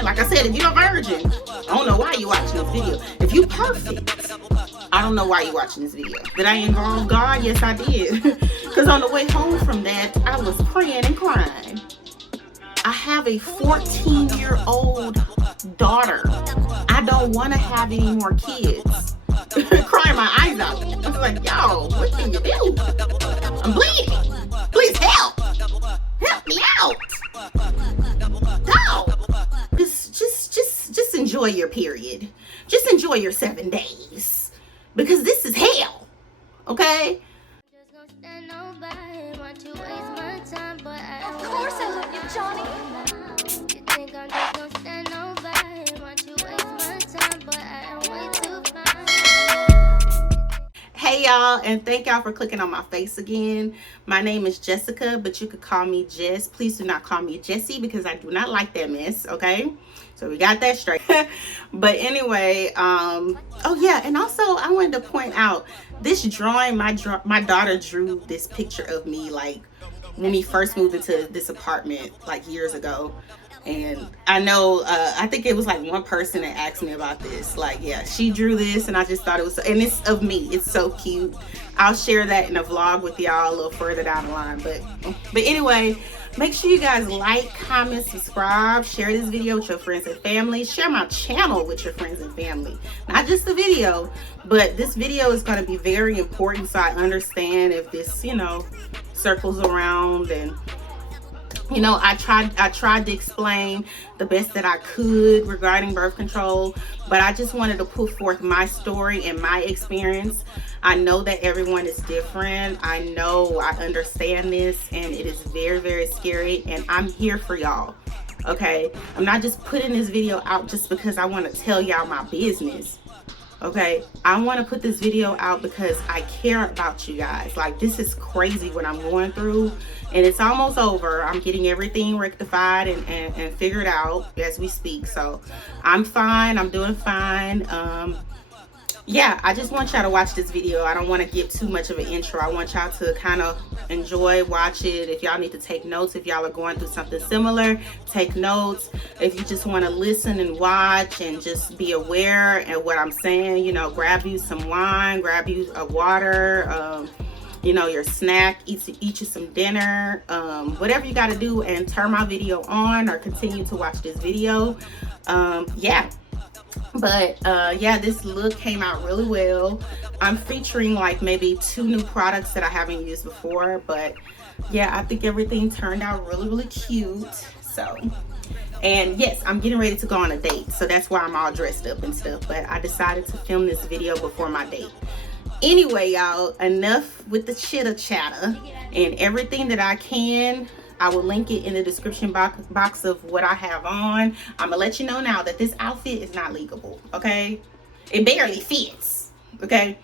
saying? Like I said, if you're a virgin, I don't know why you're watching this video. If you perfect, I don't know why you're watching this video. Did I involve God? Yes, I did. Because on the way home from that, I was praying and crying. I have a 14-year-old daughter. I don't want to have any more kids. Crying my eyes out. I was like, yo, what can you do? I'm bleeding. Please help. Help me out. No. Just enjoy your period. Just enjoy your 7 days. Because this is hell. Okay? Of course I love you, Johnny. Hey y'all, and thank y'all for clicking on my face again. My name is Jessica, but you could call me Jess. Please do not call me Jessie because I do not like that mess, okay? So we got that straight. But anyway, oh yeah, and also I wanted to point out this drawing, my daughter drew this picture of me like when we first moved into this apartment like years ago. And I know, I think it was like one person that asked me about this. Like, yeah, she drew this and I just thought it was, and it's of me. It's so cute. I'll share that in a vlog with y'all a little further down the line. But anyway, make sure you guys like, comment, subscribe, share this video with your friends and family. Share my channel with your friends and family. Not just the video, but this video is going to be very important so I understand if this, you know, circles around. And you know, I tried to explain the best that I could regarding birth control, but I just wanted to put forth my story and my experience. I know that everyone is different. I know, I understand this, and it is very, very scary, and I'm here for y'all, okay? I'm not just putting this video out just because I want to tell y'all my business. Okay, I want to put this video out because I care about you guys. Like, this is crazy what I'm going through, and it's almost over. I'm getting everything rectified and figured out as we speak. So I'm fine. I'm doing fine. Yeah, I just want y'all to watch this video. I don't want to give too much of an intro. I want y'all to kind of enjoy, watch it. If y'all need to take notes, if y'all are going through something similar, take notes. If you just want to listen and watch and just be aware of what I'm saying, you know, grab you some wine, grab you a water, you know, your snack, eat you some dinner, whatever you got to do, and turn my video on or continue to watch this video. Yeah. But yeah, this look came out really well. I'm featuring like maybe 2 new products that I haven't used before, but yeah, I think everything turned out really, really cute. So, and yes, I'm getting ready to go on a date, so that's why I'm all dressed up and stuff, but I decided to film this video before my date. Anyway, y'all, enough with the chitter chatter, and everything that I can, I will link it in the description box of what I have on. I'm gonna let you know now that this outfit is not linkable, okay? It barely fits, okay?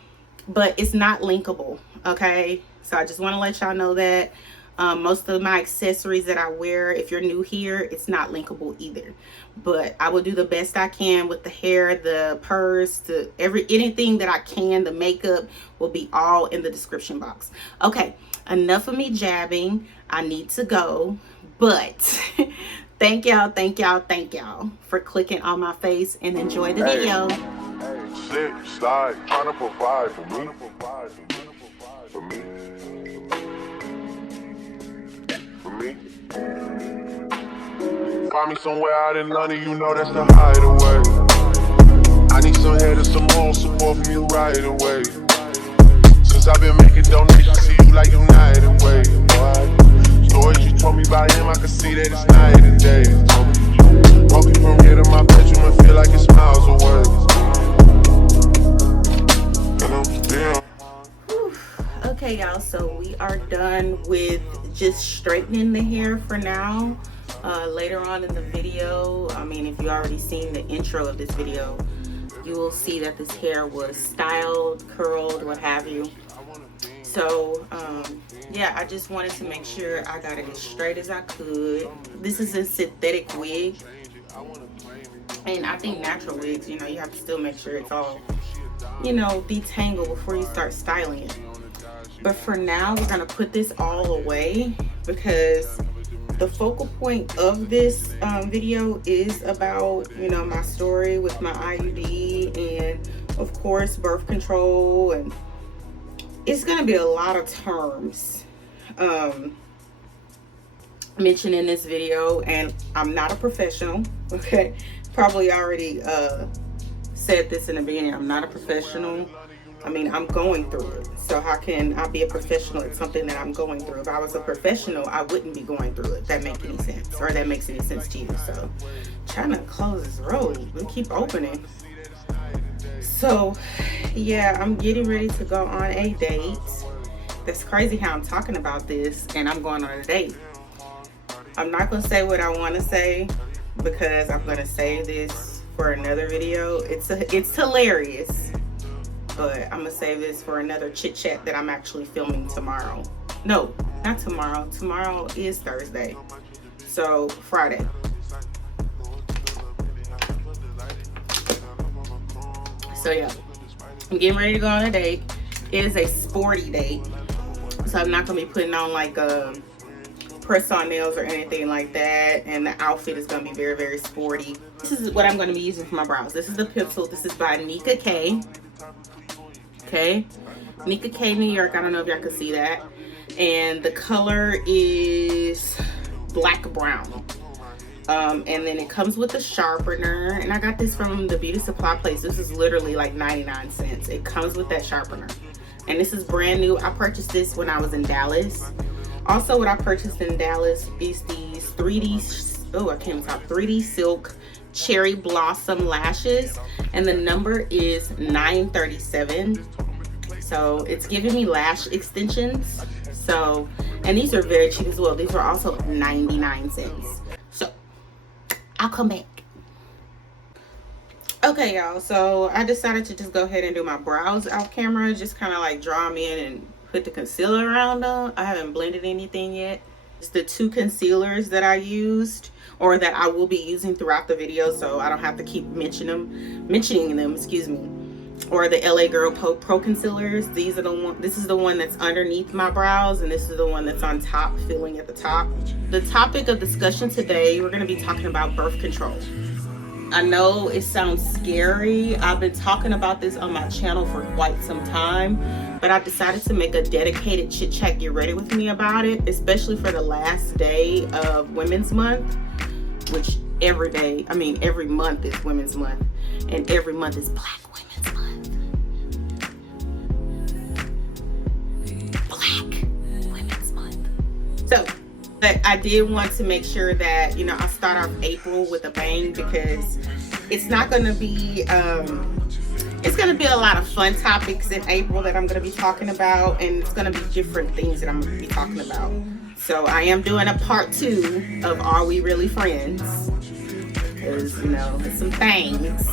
But it's not linkable, okay? So I just want to let y'all know that. Most of my accessories that I wear, if you're new here, it's not linkable either. But I will do the best I can with the hair, the purse, anything that I can. The makeup will be all in the description box. Okay, enough of me jabbing. I need to go, but thank y'all for clicking on my face, and enjoy the video. Sick, slide, trying to provide for me. Find me somewhere out in London, you know that's the hideaway. I need some head and some more support from you right away. Since I've been making donations to you like United Way. Stories you told me about him, I can see that it's night and day. Walking from here to my bedroom and feel like it's miles away. Okay, y'all, so we are done with just straightening the hair for now. Later on in the video, I mean, if you already seen the intro of this video, you will see that this hair was styled, curled, what have you. So yeah, I just wanted to make sure I got it as straight as I could. This is a synthetic wig, and I think natural wigs, you know, you have to still make sure it's all, you know, detangled before you start styling it. But for now, we're gonna put this all away because the focal point of this video is about, you know, my story with my IUD and of course birth control, and it's going to be a lot of terms mentioned in this video, and I'm not a professional. Okay, probably already said this in the beginning. I'm not a professional. I mean, I'm going through it. So how can I be a professional at something that I'm going through? If I was a professional, I wouldn't be going through it. If that makes any sense, or that makes any sense to you. So trying to close this road, we keep opening. So yeah, I'm getting ready to go on a date. That's crazy how I'm talking about this and I'm going on a date. I'm not gonna say what I want to say because I'm gonna save this for another video. It's hilarious, but I'm gonna save this for another chit chat that I'm actually filming tomorrow. No, not tomorrow. Tomorrow is Thursday, so Friday. So yeah, I'm getting ready to go on a date. It is a sporty date, so I'm not gonna be putting on like press-on nails or anything like that, and the outfit is going to be very, very sporty. This is what I'm going to be using for my brows. This is the pencil. This is by Nika K. Okay, Nika K, New York. I don't know if y'all can see that. And the color is black brown. And then it comes with a sharpener, and I got this from the beauty supply place. This is literally like 99 cents. It comes with that sharpener, and this is brand new. I purchased this when I was in Dallas. Also, what I purchased in Dallas is these 3D silk cherry blossom lashes, and the number is 937. So it's giving me lash extensions. So, and these are very cheap as well. These are also 99 cents. So I'll come back. Okay, y'all, so I decided to just go ahead and do my brows off camera, just kind of like draw them in and put the concealer around them. I haven't blended anything yet. It's the two concealers that I used, or that I will be using throughout the video, so I don't have to keep mentioning them, excuse me. Or the LA Girl Pro concealers. These are the one. This is the one that's underneath my brows, and this is the one that's on top, filling at the top. The topic of discussion today, we're going to be talking about birth control. I know it sounds scary. I've been talking about this on my channel for quite some time, but I decided to make a dedicated chit chat get ready with me about it, especially for the last day of Women's Month, which every month is Women's Month, and every month is Black Women's Month. Black Women's Month. So, but I did want to make sure that, you know, I start off April with a bang, because it's not going to be, it's going to be a lot of fun topics in April that I'm going to be talking about, and it's going to be different things that I'm going to be talking about. So I am doing a part 2 of Are We Really Friends? Because, you know, there's some things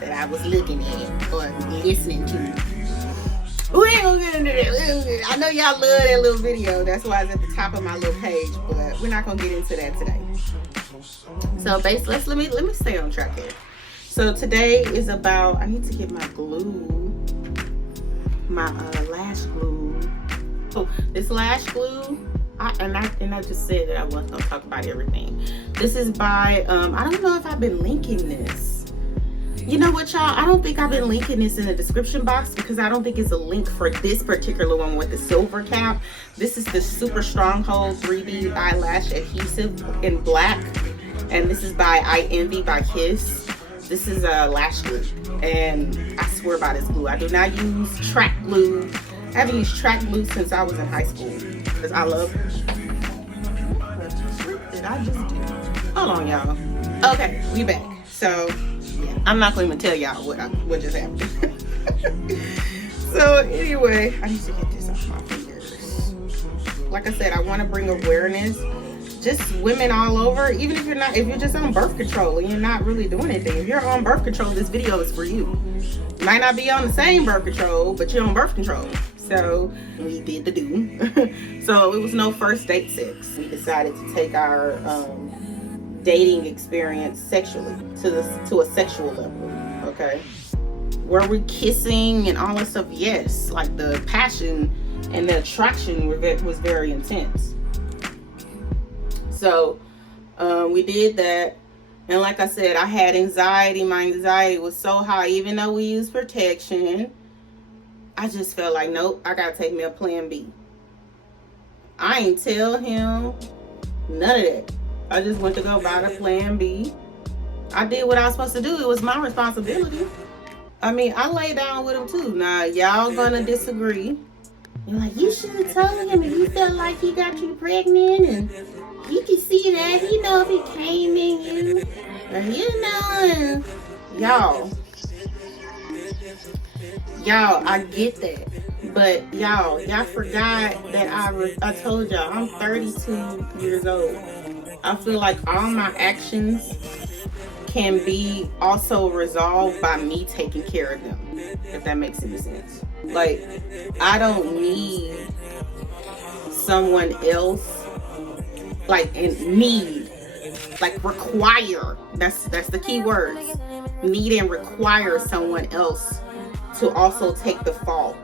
that I was looking at or listening to. We ain't gonna get into that. I know y'all love that little video. That's why it's at the top of my little page, but we're not gonna get into that today. So basically, let me stay on track here. So today is about, I need to get my glue, my lash glue. So this lash glue, I just said that I wasn't gonna talk about everything. This is by I don't know if I've been linking this. You know what, y'all? I don't think I've been linking this in the description box, because I don't think it's a link for this particular one with the silver cap. This is the Super Stronghold 3D eyelash adhesive in black, and this is by I Envy by Kiss. This is a lash glue, and I swear by this glue. I do not use track glue. I haven't used track glue since I was in high school, because I love it. What did I just do? Hold on, y'all. Okay, we back. So yeah, I'm not going to even tell y'all what just happened. So anyway, I need to get this off my fingers. Like I said, I want to bring awareness, just women all over. Even if you're just on birth control and you're not really doing anything. If you're on birth control, this video is for you. You might not be on the same birth control, but you're on birth control. So we did the do. So it was no first date sex. We decided to take our dating experience sexually to a sexual level. Okay, were we kissing and all that stuff? Yes, like the passion and the attraction was very intense. So we did that. And like I said, I had anxiety. My anxiety was so high. Even though we used protection, I just felt like, nope, I gotta take me a plan B. I ain't tell him none of that. I just went to go buy the plan B. I did what I was supposed to do. It was my responsibility. I mean, I lay down with him too. Now, y'all gonna disagree. You're like, you should have told him if you felt like he got you pregnant, and he can see that. He know if he came in you. Or you know, and y'all, I get that. But y'all forgot that I told y'all I'm 32 years old. I feel like all my actions can be also resolved by me taking care of them, if that makes any sense. Like, I don't need someone else, like, require, that's the key word, need and require someone else to also take the fault,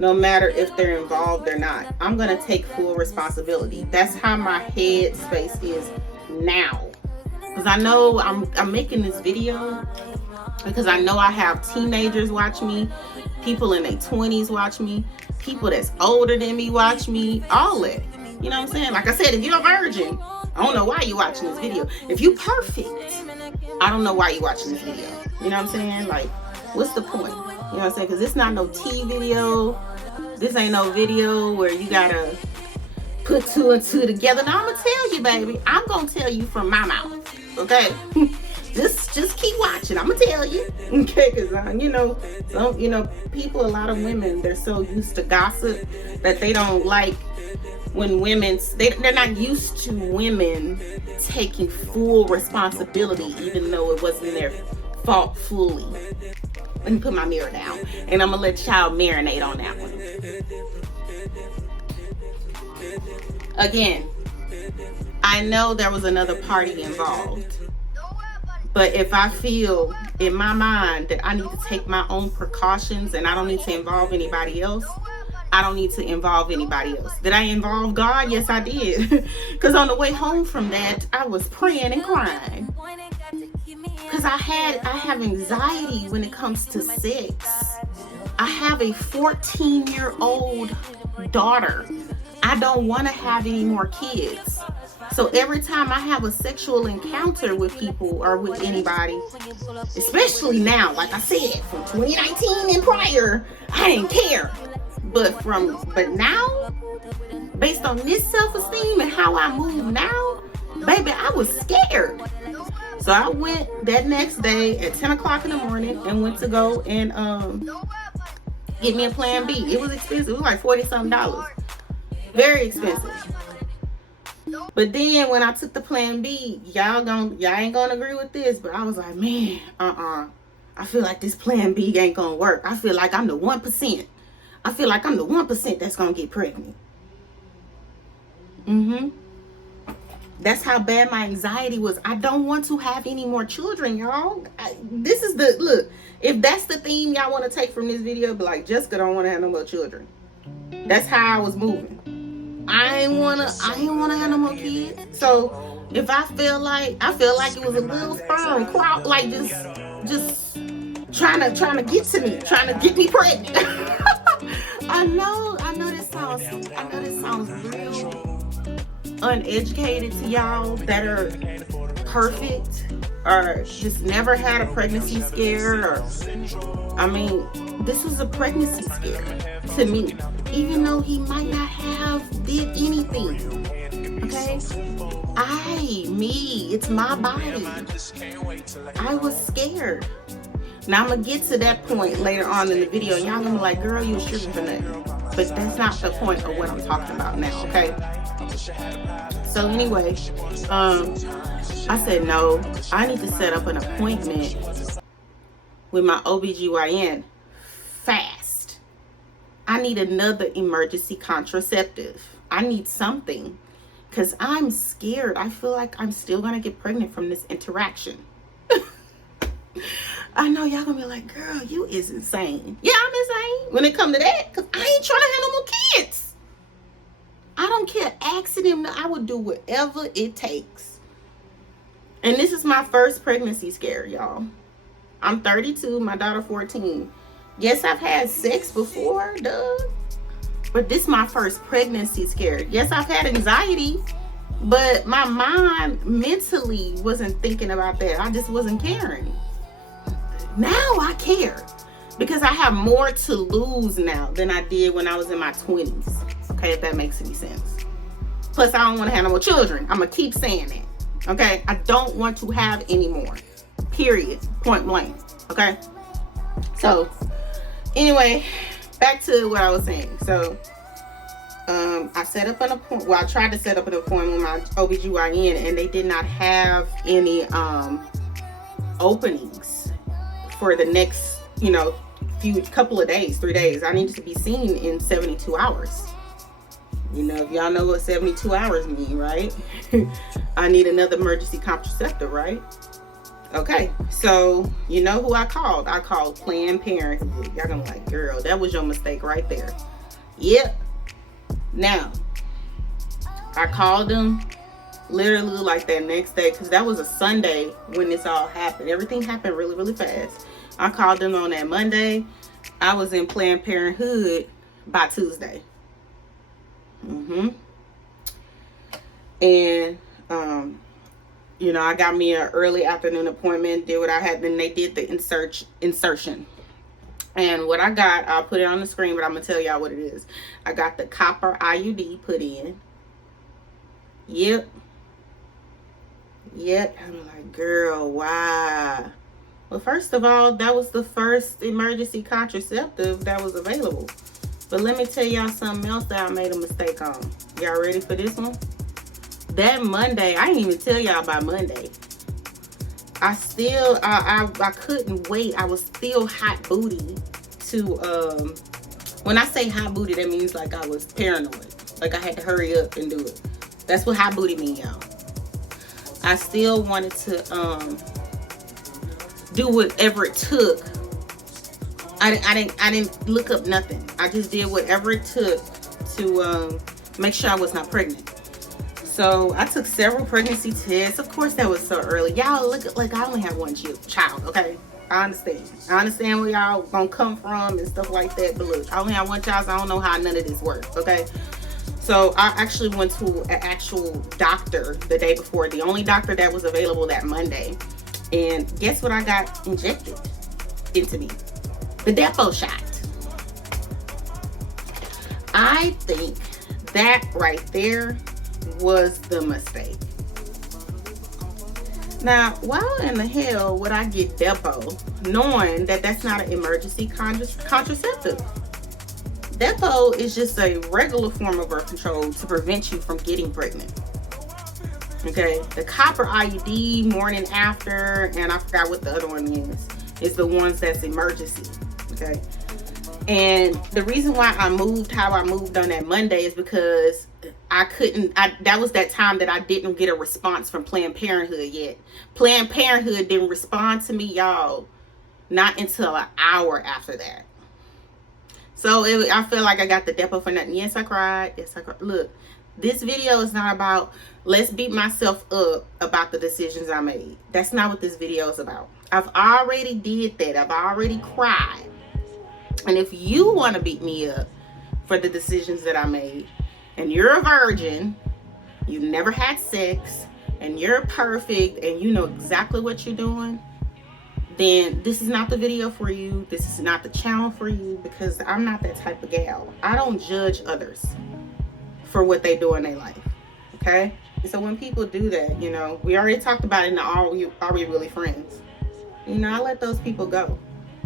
no matter if they're involved or not. I'm going to take full responsibility. That's how my head space is now. Because I know I'm making this video because I know I have teenagers watch me, people in their 20s watch me, people that's older than me watch me, all that. You know what I'm saying? Like I said, if you're a virgin, I don't know why you're watching this video. If you perfect, I don't know why you're watching this video. You know what I'm saying? Like, what's the point? You know what I'm saying? Because it's not no tea video. This ain't no video where you gotta put 2 and 2 together. Now, I'm gonna tell you, baby. I'm gonna tell you from my mouth. Okay? just keep watching. I'm gonna tell you. Okay? Because people, a lot of women, they're so used to gossip that they don't like when women, they're not used to women taking full responsibility, even though it wasn't their fault fully. Let me put my mirror down, and I'm gonna let y'all marinate on that one. Again, I know there was another party involved, but if I feel in my mind that I need to take my own precautions and I don't need to involve anybody else, I don't need to involve anybody else. Did I involve God? Yes, I did. Because on the way home from that, I was praying and crying. Because I have anxiety when it comes to sex. I have a 14-year-old daughter. I don't want to have any more kids. So every time I have a sexual encounter with people or with anybody, especially now, like I said, from 2019 and prior, I didn't care. But now, based on this self-esteem and how I move now, baby, I was scared. So I went that next day at 10 o'clock in the morning and went to go and get me a plan B. It was expensive. It was like $40-something. Very expensive. But then when I took the plan B, y'all ain't gonna agree with this, but I was like, man, I feel like this plan B ain't gonna work. I feel like I'm the 1%. I feel like I'm the 1% that's gonna get pregnant. That's how bad my anxiety was. I don't want to have any more children, y'all. Look, if that's the theme y'all want to take from this video, be like, Jessica don't want to have no more children. That's how I was moving. I ain't wanna have no more kids. So if I feel like it was a little sperm crowd, like just trying to get to me, trying to get me pregnant. I know this sounds real uneducated to y'all that are perfect or just never had a pregnancy scare, or this was a pregnancy scare to me, even though he might not have did anything. Okay, it's my body. I was scared. Now I'm gonna get to that point later on in the video, and y'all gonna be like, girl, you was tripping for nothing. But that's not the point of what I'm talking about now, okay? So anyway, I said, no, I need to set up an appointment with my OBGYN fast. I need another emergency contraceptive. I need something, because I'm scared. I feel like I'm still gonna get pregnant from this interaction. I know y'all gonna be like, girl, you is insane. Yeah, I'm insane when it come to that, because I ain't trying to have no more kids. I don't care. Asking him, I would do whatever it takes. And this is my first pregnancy scare, y'all. I'm 32, my daughter 14. Yes, I've had sex before, duh. But this is my first pregnancy scare. Yes, I've had anxiety, but my mind mentally wasn't thinking about that. I just wasn't caring. Now I care because I have more to lose now than I did when I was in my 20s. Okay, if that makes any sense. Plus, I don't want to have no more children. I'm going to keep saying that. Okay, I don't want to have any more. Period. Point blank. Okay. So, anyway, back to what I was saying. So, I set up an appointment. Well, I tried to set up an appointment with my OBGYN, and they did not have any openings for the next, couple of days, 3 days. I needed to be seen in 72 hours. If y'all know what 72 hours mean, right? I need another emergency contraceptive, right? Okay, so you know who I called? I called Planned Parenthood. Y'all gonna be like, girl, that was your mistake right there. Yep. Now, I called them literally like that next day, because that was a Sunday when this all happened. Everything happened really, really fast. I called them on that Monday. I was in Planned Parenthood by Tuesday. And I got me an early afternoon appointment, did what I had, then they did the insertion. And what I got, I'll put it on the screen, but I'm gonna tell y'all what it is. I got the copper IUD put in. Yep. I'm like, girl, why? Well, first of all, that was the first emergency contraceptive that was available. But let me tell y'all something else that I made a mistake on. Y'all ready for this one? That Monday, I didn't even tell y'all about Monday. I couldn't wait. I was still hot booty to, when I say hot booty, that means like I was paranoid. Like I had to hurry up and do it. That's what hot booty mean, y'all. I still wanted to do whatever it took. I didn't look up nothing. I just did whatever it took to make sure I was not pregnant. So I took several pregnancy tests. Of course, that was so early. Y'all look like I only have one child. Okay, I understand where y'all gonna come from and stuff like that. But look, I only have one child, so I don't know how none of this works. Okay. So I actually went to an actual doctor the day before, the only doctor that was available that Monday. And guess what I got injected into me? The Depo shot. I think that right there was the mistake. Now, why in the hell would I get Depo knowing that that's not an emergency contraceptive? Depo is just a regular form of birth control to prevent you from getting pregnant. Okay, the copper IUD, morning after, and I forgot what the other one is the ones that's emergency. Okay, and the reason why I moved how I moved on that Monday is because that was that time that I didn't get a response from Planned Parenthood yet. Planned Parenthood didn't respond to me, y'all, not until an hour after that. So I feel like I got the Depo for nothing. Yes, I cried. Look, this video is not about let's beat myself up about the decisions I made. That's not what this video is about. I've already did that. I've already cried. And if you want to beat me up for the decisions that I made, and you're a virgin, you've never had sex, and you're perfect, and you know exactly what you're doing, then this is not the video for you. This is not the channel for you, because I'm not that type of gal. I don't judge others for what they do in their life. Okay? So when people do that, we already talked about it in the Are We Really Friends? I let those people go.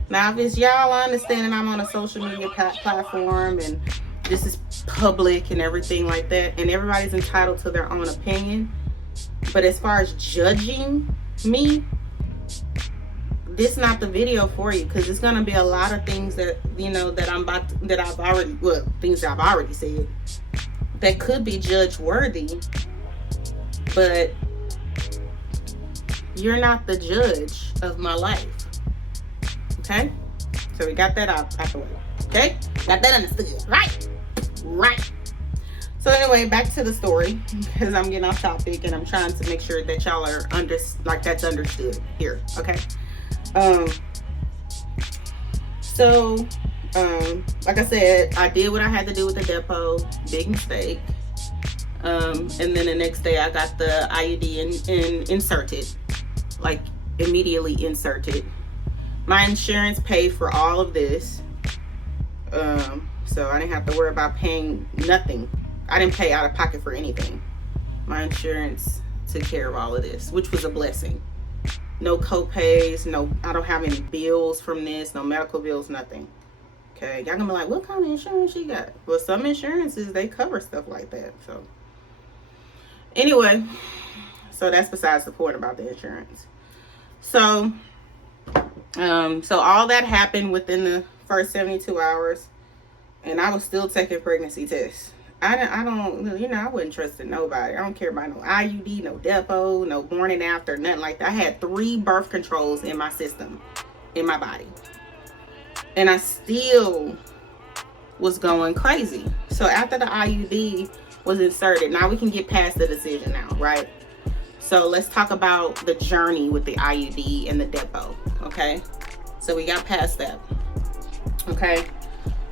Now, if it's y'all, I understand that I'm on a social media platform and this is public and everything like that, and everybody's entitled to their own opinion. But as far as judging me, this is not the video for you, because it's gonna be a lot of things that things that I've already said that could be judge worthy, but you're not the judge of my life. Okay, so we got that out the way. Okay, got that understood, right? So anyway, back to the story, because I'm getting off topic and I'm trying to make sure that y'all are that's understood here. Okay. Um. So, like I said, I did what I had to do with the depot. Big mistake. And then the next day I got the IUD inserted, like immediately inserted. My insurance paid for all of this. So I didn't have to worry about paying nothing. I didn't pay out of pocket for anything. My insurance took care of all of this, which was a blessing. No co-pays, I don't have any bills from this, no medical bills, nothing. Okay, y'all gonna be like, what kind of insurance you got? Well, some insurances, they cover stuff like that. So anyway, so that's besides the point about the insurance. So all that happened within the first 72 hours, and I was still taking pregnancy tests. I don't, I wouldn't trust in nobody. I don't care about no IUD, no depot, no morning after, nothing like that. I had 3 birth controls in my system, in my body. And I still was going crazy. So after the IUD was inserted, now we can get past the decision now, right? So let's talk about the journey with the IUD and the depot, okay? So we got past that, okay?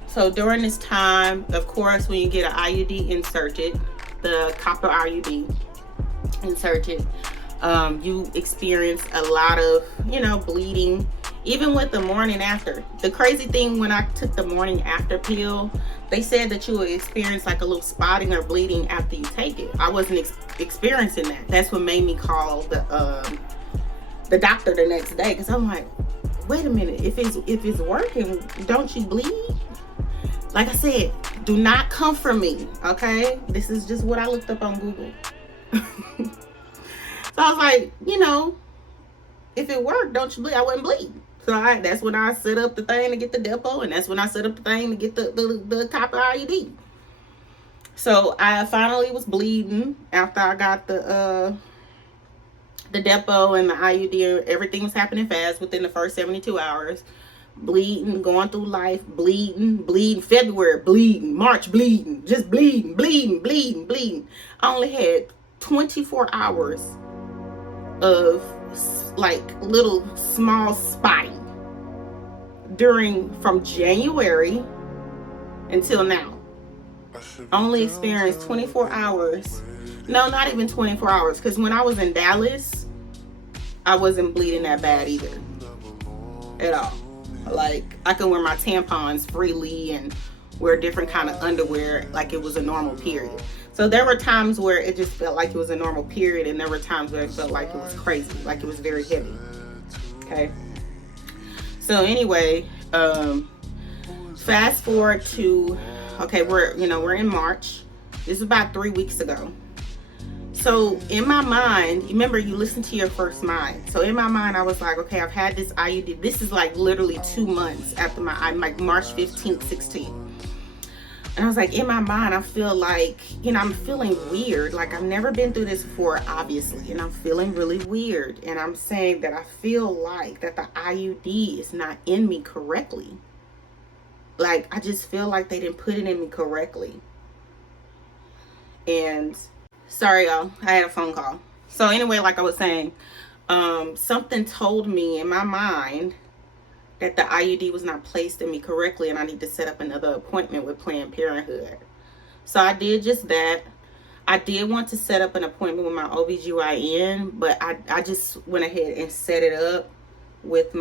So during this time, of course, when you get an IUD inserted, the copper IUD inserted, you experience a lot of, bleeding, even with the morning after. The crazy thing, when I took the morning after pill, they said that you would experience like a little spotting or bleeding after you take it. I wasn't experiencing that. That's what made me call the doctor the next day, because I'm like, wait a minute, if it's working, don't you bleed? Like I said, do not come for me, okay? This is just what I looked up on Google. So I was like, if it worked, don't you bleed? I wouldn't bleed. So that's when I set up the thing to get the depot, and that's when I set up the thing to get the copper IUD. So I finally was bleeding after I got the depot and the IUD. Everything was happening fast within the first 72 hours. Bleeding, going through life, bleeding, February, bleeding, March, bleeding, just bleeding. I only had 24 hours of like little small spotting from January until now. Only experienced 24 hours. No, not even 24 hours, because when I was in Dallas, I wasn't bleeding that bad either, at all. Like, I could wear my tampons freely and wear different kind of underwear like it was a normal period. So there were times where it just felt like it was a normal period, and there were times where it felt like it was crazy, like it was very heavy. Okay. So anyway, fast forward to, okay, we're in March. This is about 3 weeks ago. So in my mind, remember, you listen to your first mind. So in my mind, I was like, okay, I've had this IUD. This is like literally 2 months after I'm like March 15th, 16th. And I was like, in my mind, I feel like, I'm feeling weird. Like, I've never been through this before, obviously. And I'm feeling really weird. And I'm saying that I feel like that the IUD is not in me correctly. Like, I just feel like they didn't put it in me correctly. And sorry, y'all, I had a phone call. So anyway, like I was saying, something told me in my mind that the IUD was not placed in me correctly, and I need to set up another appointment with Planned Parenthood. So I did just that. I did want to set up an appointment with my OBGYN, but I just went ahead and set it up with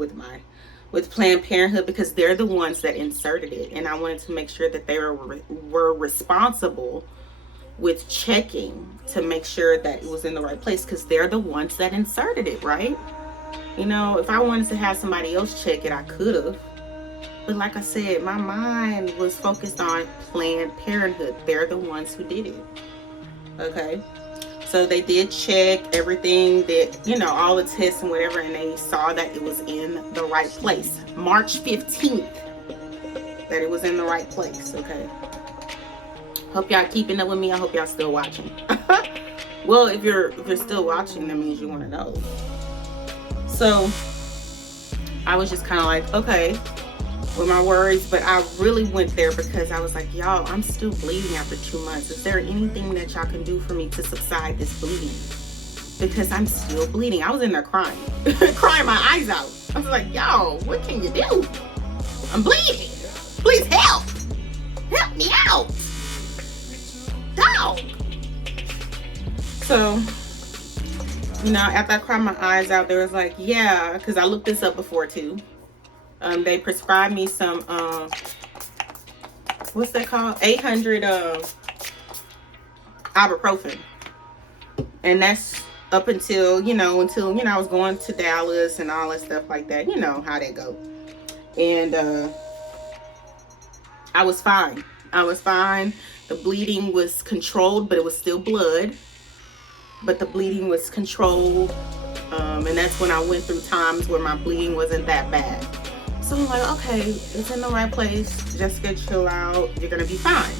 with Planned Parenthood, because they're the ones that inserted it, and I wanted to make sure that they were responsible with checking to make sure that it was in the right place, because they're the ones that inserted it, right? If I wanted to have somebody else check it, I could have. But like I said, my mind was focused on Planned Parenthood. They're the ones who did it. Okay? So they did check everything, that, all the tests and whatever, and they saw that it was in the right place. March 15th, that it was in the right place, okay? Hope y'all keeping up with me. I hope y'all still watching. Well, if you're still watching, that means you want to know. So I was just kind of like, okay, with my words, but I really went there because I was like, y'all, I'm still bleeding after 2 months. Is there anything that y'all can do for me to subside this bleeding? Because I'm still bleeding. I was in there crying, crying my eyes out. I was like, y'all, what can you do? I'm bleeding. Please help. Help me out. Dog. So, you know, after I cried my eyes out, they was like, yeah, because I looked this up before too. They prescribed me some, what's that called? 800 ibuprofen. And that's up until, until I was going to Dallas and all that stuff like that. You know how that go. And I was fine. I was fine. The bleeding was controlled, but it was still blood. But the bleeding was controlled. And that's when I went through times where my bleeding wasn't that bad. So I'm like, okay, it's in the right place. Jessica, chill out. You're going to be fine.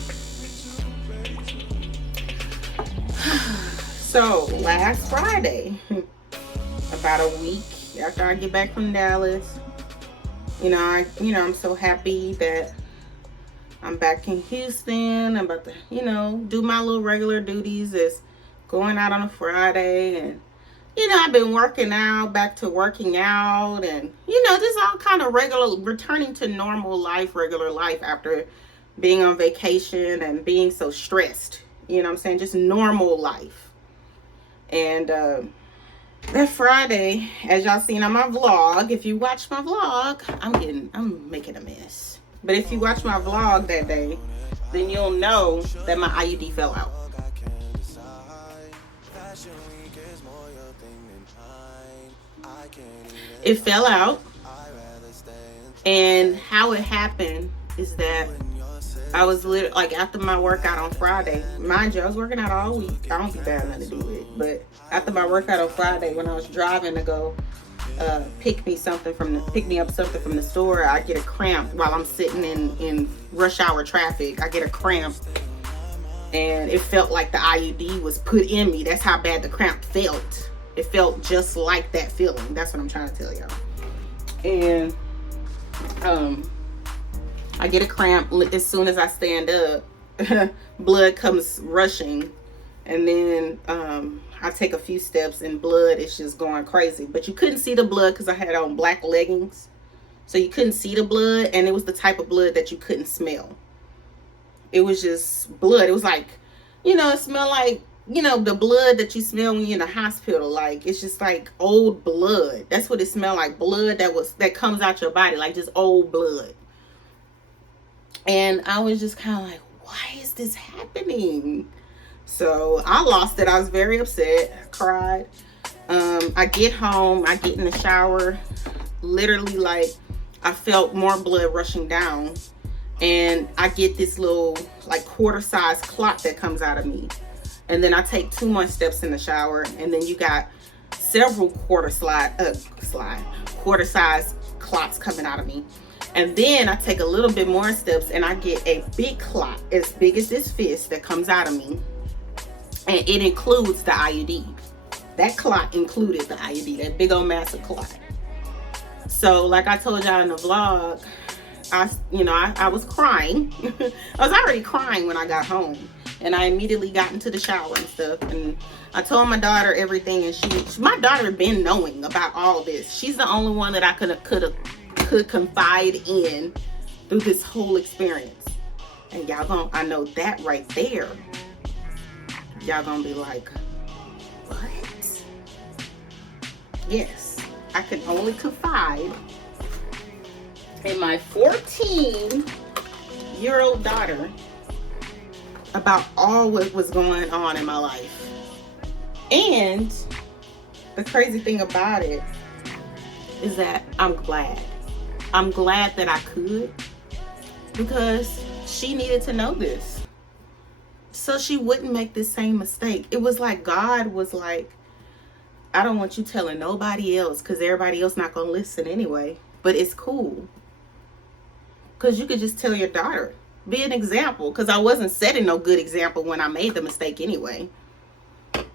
So last Friday, about a week after I get back from Dallas, I'm so happy that I'm back in Houston. I'm about to, do my little regular duties as going out on a Friday. And, I've been working out, back to working out. And, just all kind of returning to regular life after being on vacation and being so stressed. You know what I'm saying? Just normal life. And that Friday, as y'all seen on my vlog, if you watch my vlog, I'm making a mess. But if you watch my vlog that day, then you'll know that my IUD fell out. It fell out. And how it happened is that I was literally, like, after my workout on Friday, mind you, I was working out all week. I don't think that had nothing to do with it. But after my workout on Friday, when I was driving to go pick me up something from the store, I get a cramp while I'm sitting in rush hour traffic. I get a cramp, and it felt like the IUD was put in me. That's how bad the cramp felt. It felt just like that feeling. That's what I'm trying to tell y'all. And I get a cramp as soon as I stand up. Blood comes rushing, and then I take a few steps and blood is just going crazy. But you couldn't see the blood because I had on black leggings, so you couldn't see the blood, and it was the type of blood that you couldn't smell. It was just blood. It was like, it smelled like, the blood that you smell when you're in the hospital. Like, it's just like old blood. That's what it smelled like. Blood that comes out your body, like just old blood. And I was just kind of like, why is this happening? So I lost it. I was very upset. I cried. I get home. I get in the shower. Literally, like, I felt more blood rushing down. And I get this little, like, quarter-sized clot that comes out of me. And then I take 2 more steps in the shower. And then you got several quarter-sized clots coming out of me. And then I take a little bit more steps and I get a big clot as big as this fist that comes out of me. And it includes the IUD. That clot included the IUD, that big old massive clot. So like I told y'all in the vlog, I was crying. I was already crying when I got home. And I immediately got into the shower and stuff. And I told my daughter everything. And my daughter been knowing about all this. She's the only one that I could confide in through this whole experience. And y'all I know that right there, y'all gonna be like, what? Yes, I can only confide in my 14-year-old daughter about all what was going on in my life. And the crazy thing about it is that I'm glad that I could, because she needed to know this so she wouldn't make this same mistake. It was like God was like, I don't want you telling nobody else, because everybody else not gonna listen anyway. But it's cool, because you could just tell your daughter, be an example, because I wasn't setting no good example when I made the mistake anyway.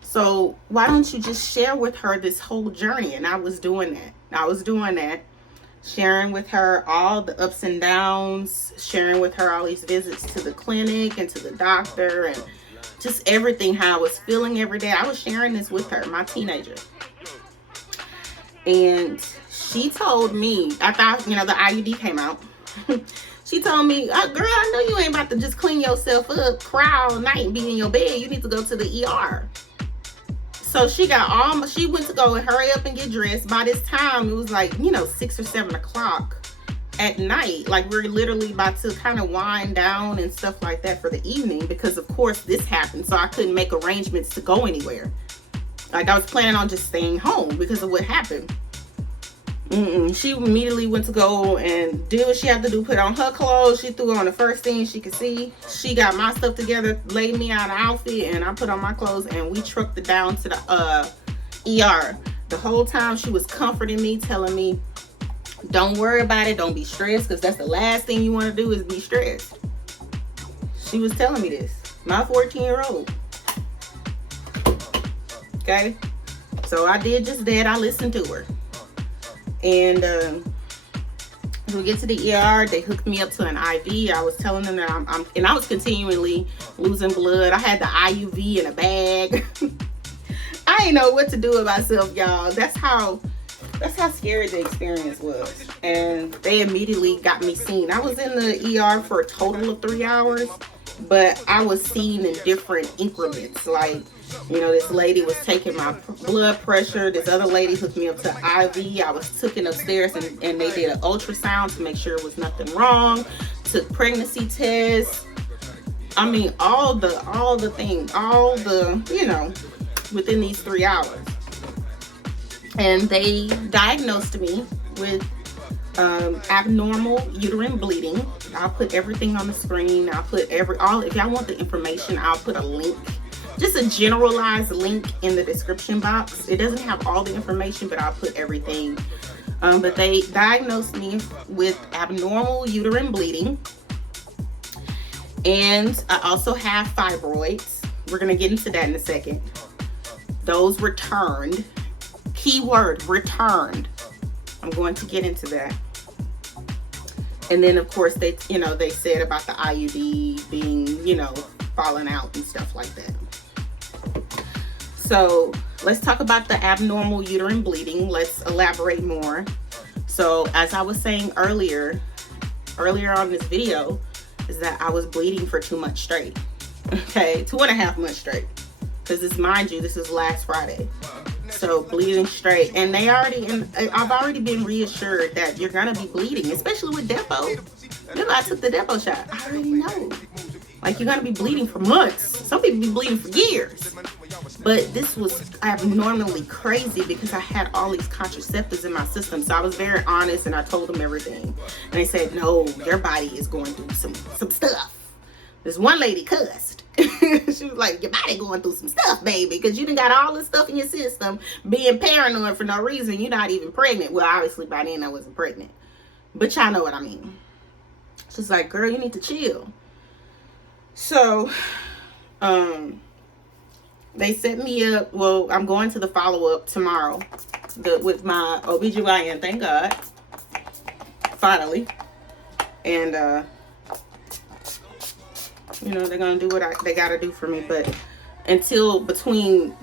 So why don't you just share with her this whole journey? And I was doing that. sharing with her all the ups and downs, sharing with her all these visits to the clinic and to the doctor, and just everything, how I was feeling every day. I was sharing this with her, my teenager. And she told me, after, you know, the IUD came out, she told me, oh, girl, I know you ain't about to just clean yourself up, cry all night and be in your bed. You need to go to the ER. So she went to go and hurry up and get dressed. By this time, it was like, you know, 6 or 7 o'clock at night. Like, we're literally about to kind of wind down and stuff like that for the evening, because of course this happened. So I couldn't make arrangements to go anywhere. Like, I was planning on just staying home because of what happened. She immediately went to go and do what she had to do, put on her clothes. She threw on the first thing she could see. She got my stuff together, laid me out an outfit, and I put on my clothes, and we trucked it down to the ER. The whole time she was comforting me, telling me, don't worry about it, don't be stressed, because that's the last thing you want to do is be stressed. She was telling me this, my 14-year-old. Okay, so I did just that. I listened to her. And we get to the ER, they hooked me up to an IV. I was telling them that I was continually losing blood. I had the IUV in a bag. I didn't know what to do with myself, y'all. That's how scary the experience was. And they immediately got me seen. I was in the ER for a total of 3 hours, but I was seen in different increments. Like, you know, this lady was taking my blood pressure. This other lady hooked me up to IV. I was taken upstairs and they did an ultrasound to make sure there was nothing wrong. Took pregnancy tests. I mean, all the things, you know, within these 3 hours. And they diagnosed me with abnormal uterine bleeding. I'll put everything on the screen. I'll put if y'all want the information, I'll put a link. Just a generalized link in the description box. It doesn't have all the information, but I'll put everything. But they diagnosed me with abnormal uterine bleeding. And I also have fibroids. We're going to get into that in a second. Those returned. Keyword, returned. I'm going to get into that. And then, of course, they said about the IUD being, you know, falling out and stuff like that. So let's talk about the abnormal uterine bleeding. Let's elaborate more. So as I was saying earlier on this video, is that I was bleeding for 2 months straight. Okay, 2.5 months straight. Because mind you, this is last Friday. So bleeding straight. And I've already been reassured that you're gonna be bleeding, especially with Depo. You know, I took the Depo shot. I already know. Like, you're gonna be bleeding for months. Some people be bleeding for years. But this was abnormally crazy because I had all these contraceptives in my system. So I was very honest and I told them everything. And they said, no, your body is going through some stuff. This one lady cussed. She was like, your body going through some stuff, baby, because you done got all this stuff in your system, being paranoid for no reason. You're not even pregnant. Well, obviously by then I wasn't pregnant. But y'all know what I mean. She's like, girl, you need to chill. So, they set me up. Well, I'm going to the follow-up tomorrow with my OBGYN, thank God. Finally. And, you know, they're going to do what they got to do for me. But until between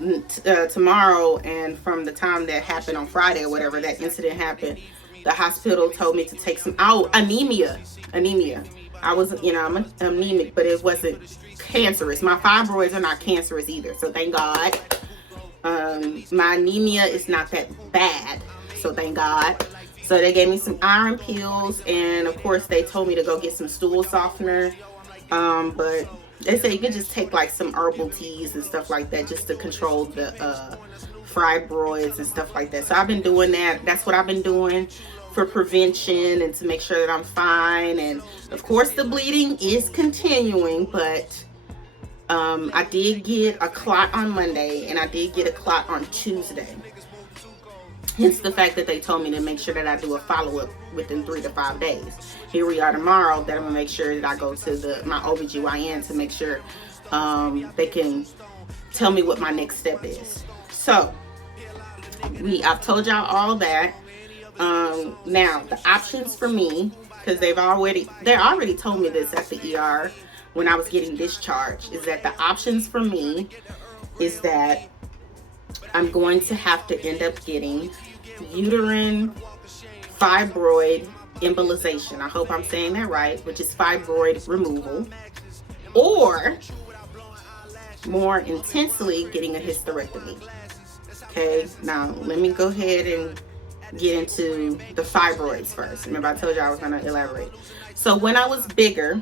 tomorrow and from the time that happened on Friday or whatever, that incident happened, the hospital told me to take some, anemia. I was, you know, I'm anemic, but it wasn't cancerous. My fibroids are not cancerous either, so thank God. My anemia is not that bad, so thank God. So they gave me some iron pills, and of course they told me to go get some stool softener. But they said you could just take like some herbal teas and stuff like that just to control the fibroids and stuff like that. So I've been doing that. That's what I've been doing for prevention and to make sure that I'm fine. And of course the bleeding is continuing, but I did get a clot on Monday and I did get a clot on Tuesday. Hence the fact that they told me to make sure that I do a follow-up within 3 to 5 days. Here we are tomorrow that I'm gonna make sure that I go to my OBGYN to make sure they can tell me what my next step is. So I've told y'all all that. Now the options for me, because they already told me this at the ER when I was getting discharged, is that the options for me is that I'm going to have to end up getting uterine fibroid embolization. I hope I'm saying that right, which is fibroid removal, or more intensely getting a hysterectomy. Okay, now let me go ahead and get into the fibroids first. Remember I told you I was going to elaborate. So when I was bigger,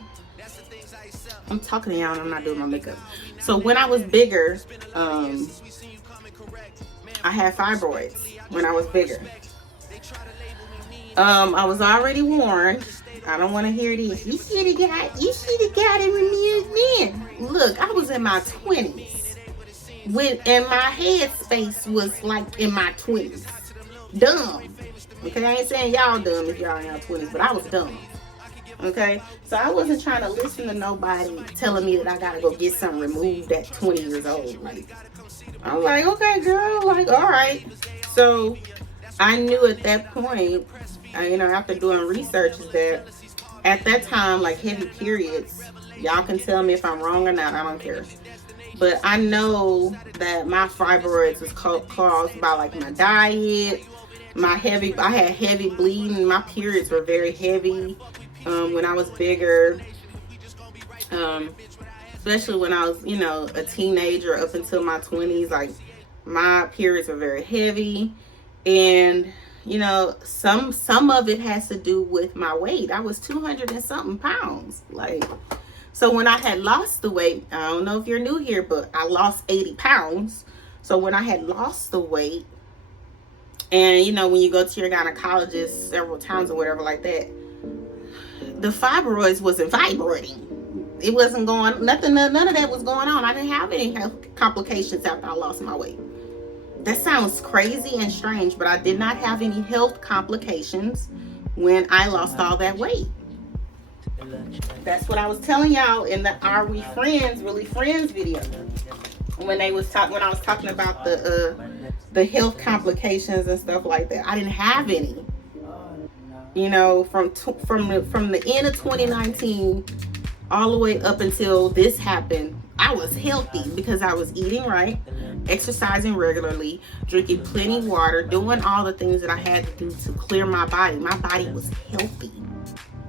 I'm talking to y'all and I'm not doing my makeup. So when I was bigger, I had fibroids when I was bigger. I was already warned. I don't want to hear this. You should have got it removed then. Look, I was in my 20s. And my headspace was like in my 20s. Dumb. Okay, I ain't saying y'all dumb if y'all in your 20s, but I was dumb. Okay, so I wasn't trying to listen to nobody telling me that I gotta go get something removed at 20 years old. Like, I'm like, okay, girl, like, all right. So I knew at that point, after doing research, is that at that time, like heavy periods, y'all can tell me if I'm wrong or not, I don't care. But I know that my fibroids was caused by like my diet, I had heavy bleeding. My periods were very heavy when I was bigger, especially when I was, a teenager up until my 20s. Like my periods were very heavy, and some of it has to do with my weight. I was 200 and something pounds. Like, so when I had lost the weight, I don't know if you're new here, but I lost 80 pounds. So when I had lost the weight, and when you go to your gynecologist several times or whatever like that, the fibroids wasn't vibrating. It wasn't going, none of that was going on. I didn't have any health complications after I lost my weight. That sounds crazy and strange, but I did not have any health complications when I lost all that weight. That's what I was telling y'all in the Are We Friends, Really Friends video. When I was talking about the health complications and stuff like that. I didn't have any. From the end of 2019 all the way up until this happened, I was healthy because I was eating right, exercising regularly, drinking plenty of water, doing all the things that I had to do to clear my body. My body was healthy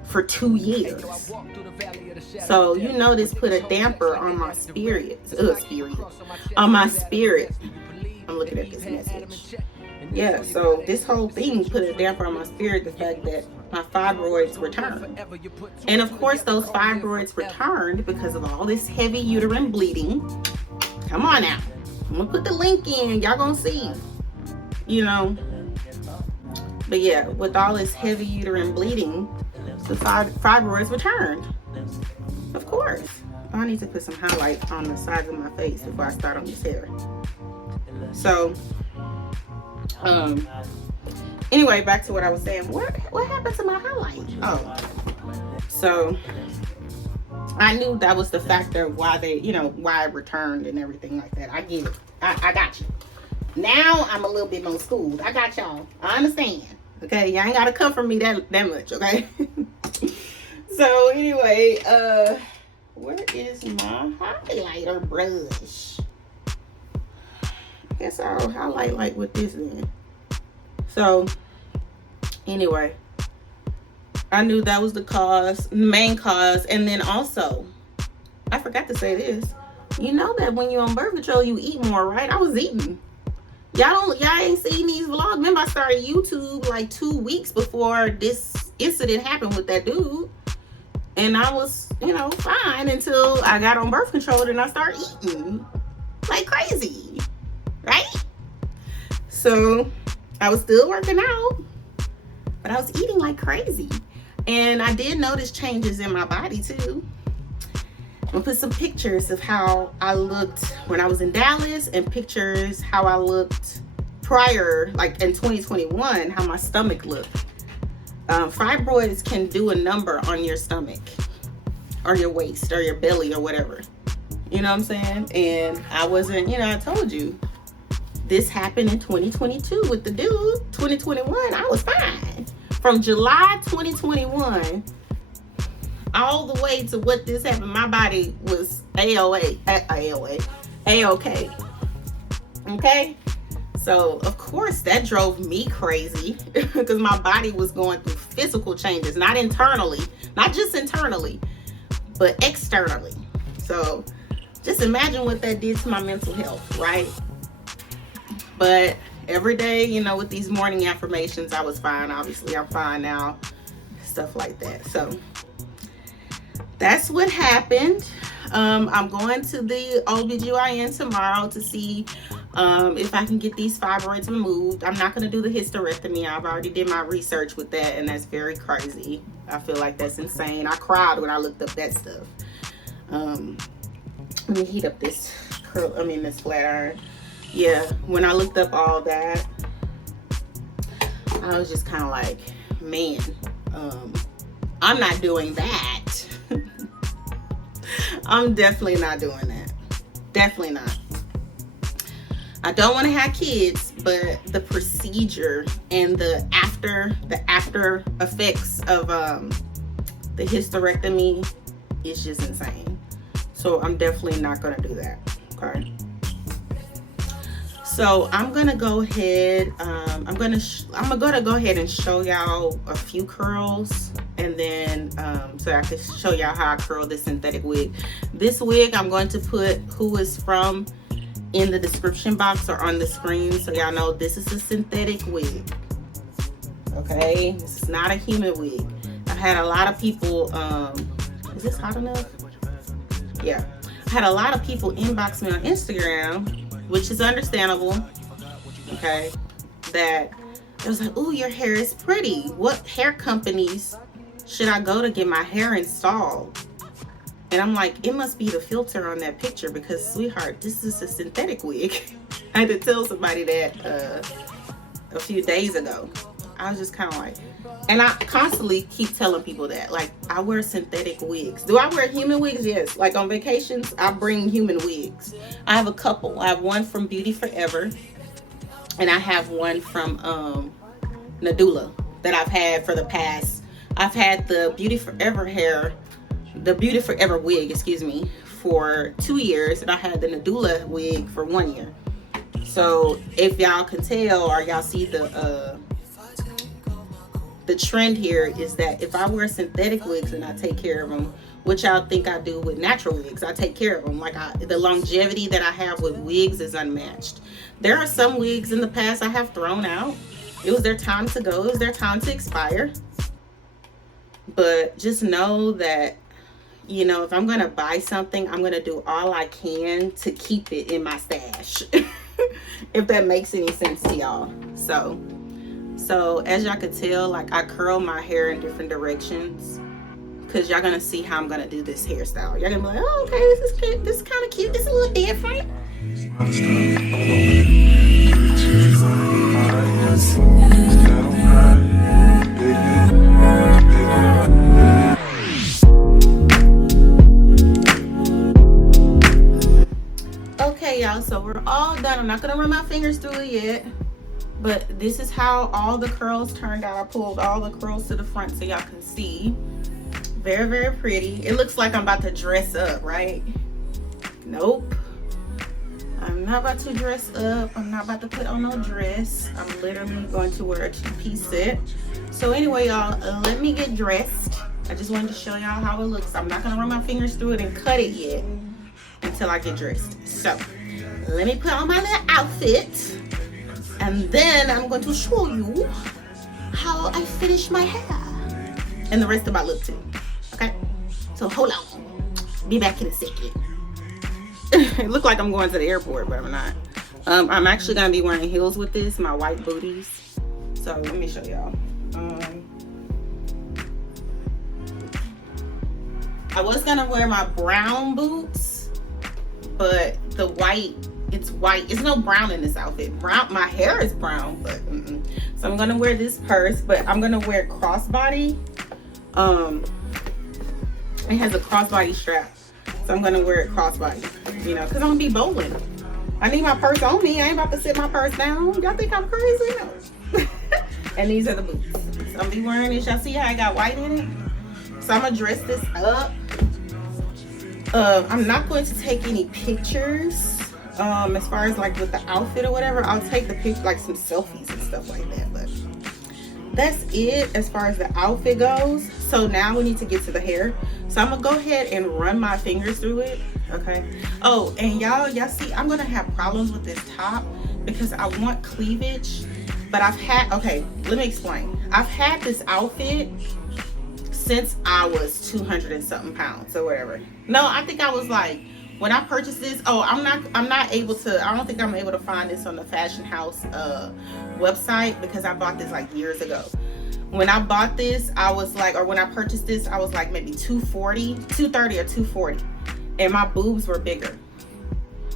for 2 years. So this put a damper on my on my spirit. I'm looking at this message. Yeah, so this whole thing put a damper on my spirit, the fact that my fibroids returned. And of course those fibroids returned because of all this heavy uterine bleeding. Come on now. I'm gonna put the link in, y'all gonna see. But yeah, with all this heavy uterine bleeding, the fibroids returned. Of course. I need to put some highlight on the sides of my face before I start on this hair. So anyway, back to what I was saying. What happened to my highlight? Oh, so I knew that was the factor why why it returned and everything like that. I get it. I got you. Now I'm a little bit more schooled. I got y'all. I understand. Okay, y'all ain't gotta come from me that much. Okay. So anyway, where is my highlighter brush? Guess I'll highlight like with this then. So anyway, I knew that was the main cause. And then also, I forgot to say this. That when you're on birth control, you eat more, right? I was eating. Y'all ain't seen these vlogs. Remember, I started YouTube like 2 weeks before this incident happened with that dude. And I was, fine until I got on birth control and I started eating like crazy. Right? So I was still working out, but I was eating like crazy. And I did notice changes in my body too. I'm gonna put some pictures of how I looked when I was in Dallas and pictures how I looked prior, like in 2021, how my stomach looked. Fibroids can do a number on your stomach or your waist or your belly or whatever. You know what I'm saying? And I wasn't, I told you this happened in 2022 with the dude. 2021, I was fine. From July 2021 all the way to what this happened, my body was A-OK. Okay? So, of course, that drove me crazy because my body was going through physical changes, not just internally, but externally. So, just imagine what that did to my mental health, right? But every day, you know, with these morning affirmations, I was fine. Obviously, I'm fine now. Stuff like that. So, that's what happened. I'm going to the OBGYN tomorrow to see if I can get these fibroids removed. I'm not going to do the hysterectomy. I've already did my research with that, and that's very crazy. I feel like that's insane. I cried when I looked up that stuff. Let me heat up this this flat iron. Yeah, when I looked up all that, I was just kind of like, man, I'm not doing that. I'm definitely not doing that. Definitely not. I don't want to have kids, but the procedure and the after effects of the hysterectomy is just insane. So I'm definitely not going to do that. Okay. So I'm gonna go ahead. I'm gonna go ahead and show y'all a few curls, and then so I can show y'all how I curl this synthetic wig. This wig I'm going to put who is from in the description box or on the screen, so y'all know this is a synthetic wig. Okay, this is not a human wig. I had a lot of people. Is this hot enough? Yeah, I had a lot of people inbox me on Instagram, which is understandable, okay, that it was like, ooh, your hair is pretty. What hair companies should I go to get my hair installed? And I'm like, it must be the filter on that picture because, sweetheart, this is a synthetic wig. I had to tell somebody that a few days ago. I was just kind of like, and I constantly keep telling people that, like, I wear synthetic wigs. Do I wear human wigs? Yes. Like on vacations, I bring human wigs. I have a couple. I have one from Beauty Forever, and I have one from Nadula that I've had for the past. I've had the Beauty Forever wig, for 2 years, and I had the Nadula wig for 1 year. So if y'all can tell, or y'all see the trend here is that if I wear synthetic wigs and I take care of them, which y'all think I do with natural wigs, I take care of them. Like the longevity that I have with wigs is unmatched. There are some wigs in the past I have thrown out. It was their time to go. It was their time to expire. But just know that, you know, if I'm going to buy something, I'm going to do all I can to keep it in my stash. If that makes any sense to y'all. So as y'all could tell, like, I curl my hair in different directions because y'all gonna see how I'm gonna do this hairstyle. Y'all gonna be like, oh, okay, this is cute. This is kind of cute. This is a little different. Okay, y'all, so we're all done. I'm not gonna run my fingers through it yet. But this is how all the curls turned out. I pulled all the curls to the front so y'all can see. Very, very pretty. It looks like I'm about to dress up, right? Nope. I'm not about to dress up. I'm not about to put on no dress. I'm literally going to wear a two-piece set. So anyway, y'all, let me get dressed. I just wanted to show y'all how it looks. I'm not going to run my fingers through it and cut it yet until I get dressed. So let me put on my little outfit. And then I'm going to show you how I finish my hair. And the rest of my look too. Okay? So hold on. Be back in a second. It looked like I'm going to the airport, but I'm not. I'm actually going to be wearing heels with this, my white booties. So let me show y'all. I was going to wear my brown boots, but the white, it's white. It's no brown in this outfit. Brown, my hair is brown, but so I'm gonna wear this purse, but I'm gonna wear crossbody. It has a crossbody strap, so I'm gonna wear it crossbody, you know, because I'm gonna be bowling. I need my purse on me. I ain't about to sit my purse down. Y'all think I'm crazy? No. And these are the boots. So I'm gonna be wearing this. Y'all see how I got white in it? So I'm gonna dress this up. I'm not going to take any pictures as far as like with the outfit or whatever. I'll take the picture, like some selfies and stuff like that, but that's it as far as the outfit goes. So now we need to get to the hair. So I'm gonna go ahead and run my fingers through it. Okay. Oh, and y'all see, I'm gonna have problems with this top because I want cleavage, but okay, let me explain. I've had this outfit since I was 200 and something pounds or whatever. No, I think I was like, when I purchased this, I'm not able to, I don't think I'm able to find this on the Fashion House website because I bought this like years ago. When I bought this, I was like, or when I purchased this, I was like maybe 230 or 240. And my boobs were bigger.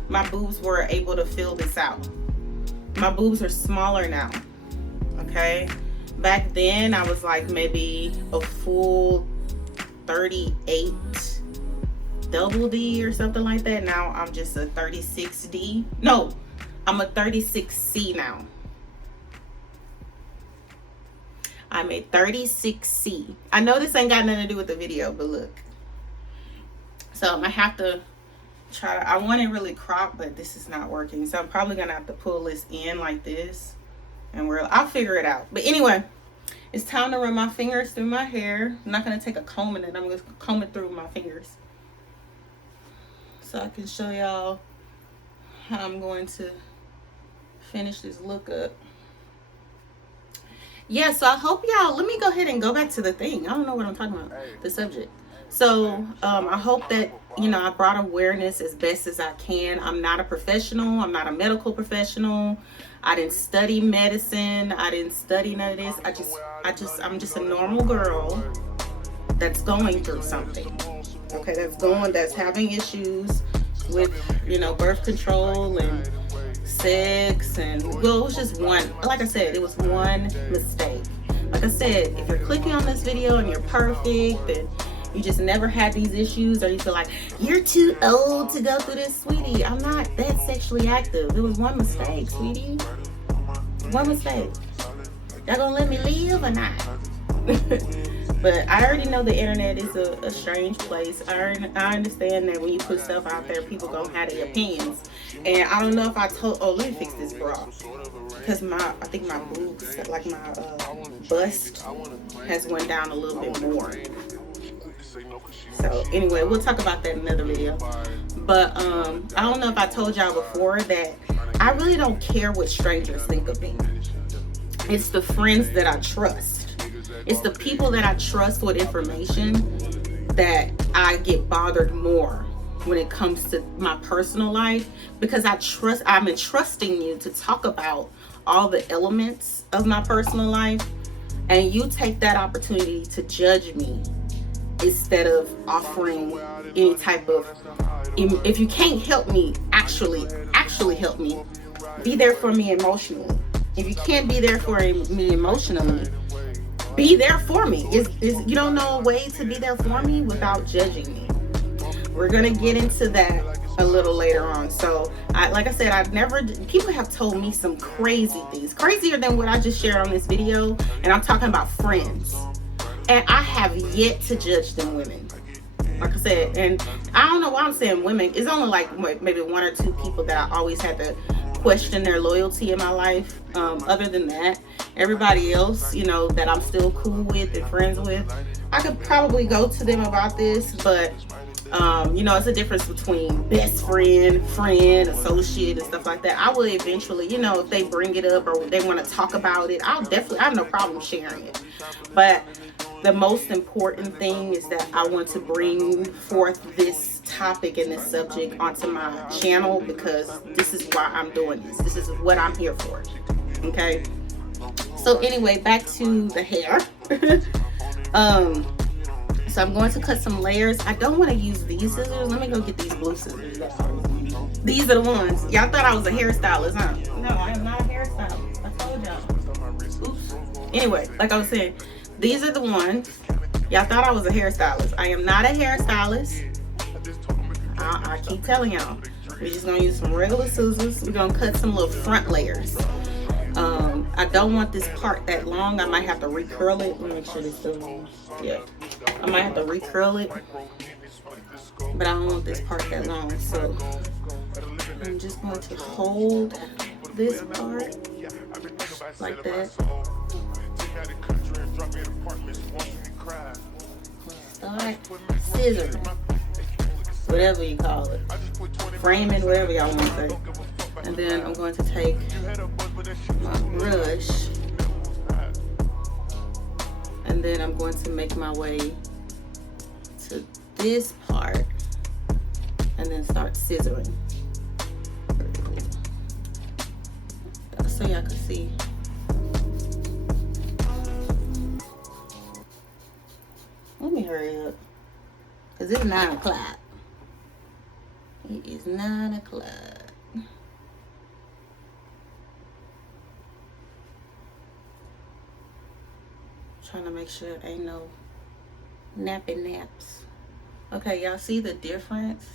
My boobs were able to fill this out. My boobs are smaller now, okay? Back then, I was like maybe a full 38 double D or something like that. Now I'm just a 36D. No, I'm a 36C now. I'm a 36C. I know this ain't got nothing to do with the video, but look. So I'm gonna have to try to, I want it really cropped, but this is not working. So I'm probably gonna have to pull this in like this, and I'll figure it out. But anyway, it's time to run my fingers through my hair. I'm not gonna take a comb in it. I'm just combing through my fingers so I can show y'all how I'm going to finish this look up. Yeah, so I hope y'all, let me go ahead and go back to the thing. I don't know what I'm talking about, the subject. So I hope that, you know, I brought awareness as best as I can. I'm not a professional. I'm not a medical professional. I didn't study medicine. I didn't study none of this. I'm just a normal girl that's going through something. Okay, that's having issues with, you know, birth control and sex, and well, it was just one, like I said, it was one mistake. Like I said, if you're clicking on this video and you're perfect and you just never had these issues, or you feel like you're too old to go through this, sweetie, I'm not that sexually active. It was one mistake, sweetie. One mistake. Y'all gonna let me live or not? But I already know the internet is a strange place. I understand that when you put stuff out there, people gonna have their opinions. And I don't know if I told, let me fix this bra. Because I think my boobs, like my bust has went down a little bit more. So anyway, we'll talk about that in another video. But I don't know if I told y'all before that I really don't care what strangers think of me. It's the friends that I trust. It's the people that I trust with information that I get bothered more when it comes to my personal life, because I'm entrusting you to talk about all the elements of my personal life, and you take that opportunity to judge me instead of offering any type of, if you can't help me, actually help me, be there for me emotionally. If you can't be there for me emotionally, be there for me. You don't know a way to be there for me without judging me. We're gonna get into that a little later on. So like I said, people have told me some crazy things, crazier than what I just shared on this video, and I'm talking about friends, and I have yet to judge them women. Like I said, and I don't know why I'm saying women. It's only like maybe one or two people that I always had to question their loyalty in my life. Other than that, everybody else, you know, that I'm still cool with and friends with, I could probably go to them about this, but you know, it's a difference between best friend, associate, and stuff like that. I will eventually, you know, if they bring it up or they want to talk about it, I have no problem sharing it. But the most important thing is that I want to bring forth this topic and this subject onto my channel, because this is why I'm doing this. This is what I'm here for. Okay. So anyway, back to the hair. So I'm going to cut some layers. I don't want to use these scissors. Let me go get these blue scissors. These are the ones. Y'all thought I was a hairstylist, huh? No, I am not a hairstylist. I told y'all. Oops. Anyway, like I was saying, these are the ones. Y'all thought I was a hairstylist. I am not a hairstylist. I keep telling y'all. We're just gonna use some regular scissors. We're gonna cut some little front layers. I don't want this part that long. I might have to recurl it. Let me make sure this is still long. Yeah, I might have to recurl it, but I don't want this part that long. So I'm just going to hold this part like that. Start scissoring, whatever you call it, framing, whatever y'all want to say. And then I'm going to take my brush, and then I'm going to make my way to this part, and then start scissoring. So y'all can see. Let me hurry up, because it's 9 o'clock. It is 9 o'clock. Trying to make sure it ain't no napping naps. Okay, y'all see the difference?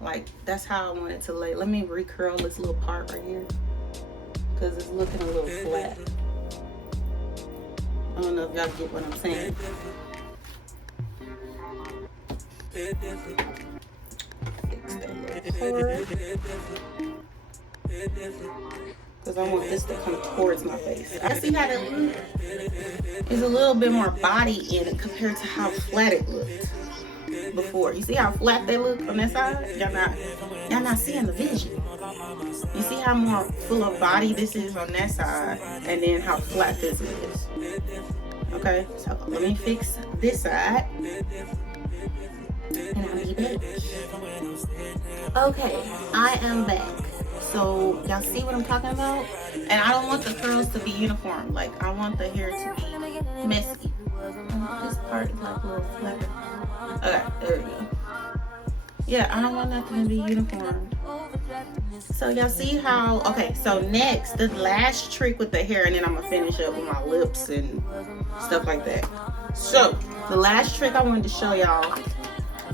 Like, that's how I want it to lay. Let me recurl this little part right here, because it's looking a little flat. I don't know if y'all get what I'm saying. Fix that little part, because I want this to come towards my face. I see how that looks. There's a little bit more body in it compared to how flat it looked before. You see how flat they look on that side? Y'all not seeing the vision. You see how more full of body this is on that side, and then how flat this is. Okay, so let me fix this side, and I'll be back. Okay, I am back. So y'all see what I'm talking about? And I don't want the curls to be uniform. Like, I want the hair to be messy. This part is like a little flatter. Okay, there we go. Yeah, I don't want nothing to be uniform. So y'all see how, okay, so next, the last trick with the hair, and then I'm gonna finish up with my lips and stuff like that. So the last trick I wanted to show y'all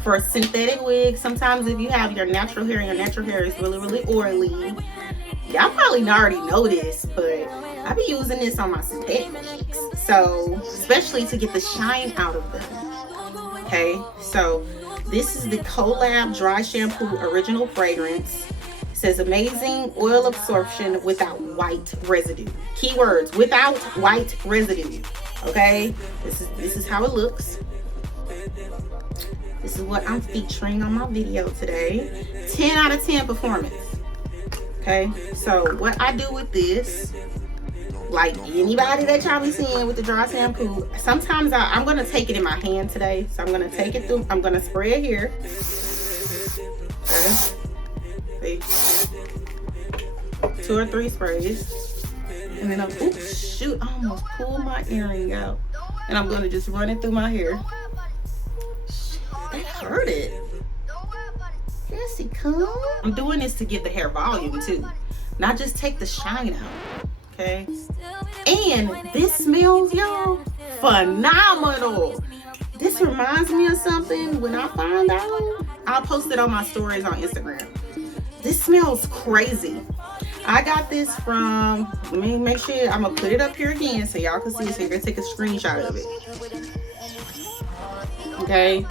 for a synthetic wig. Sometimes if you have your natural hair and your natural hair is really, really oily, y'all probably already know this, but I be using this on my synthetic wigs. So, especially to get the shine out of them. Okay, so this is the Collab Dry Shampoo Original Fragrance. It says amazing oil absorption without white residue. Keywords: without white residue. Okay, this is how it looks. This is what I'm featuring on my video today. 10 out of 10 performance. Okay, so what I do with this, like anybody that y'all be seeing with the dry shampoo, sometimes I'm gonna take it in my hand today. So I'm gonna take it through, I'm gonna spray it here. Okay. See? 2 or 3 sprays. And then oops, shoot, I almost pulled my earring out. And I'm gonna just run it through my hair. That hurt it. Jesse, come. I'm doing this to get the hair volume too, not just take the shine out. Okay. And this smells, y'all, phenomenal. This reminds me of something. When I find out, I'll post it on my stories on Instagram. This smells crazy. I got this from, let me make sure, I'm gonna put it up here again so y'all can see it. So you're gonna take a screenshot of it. Okay.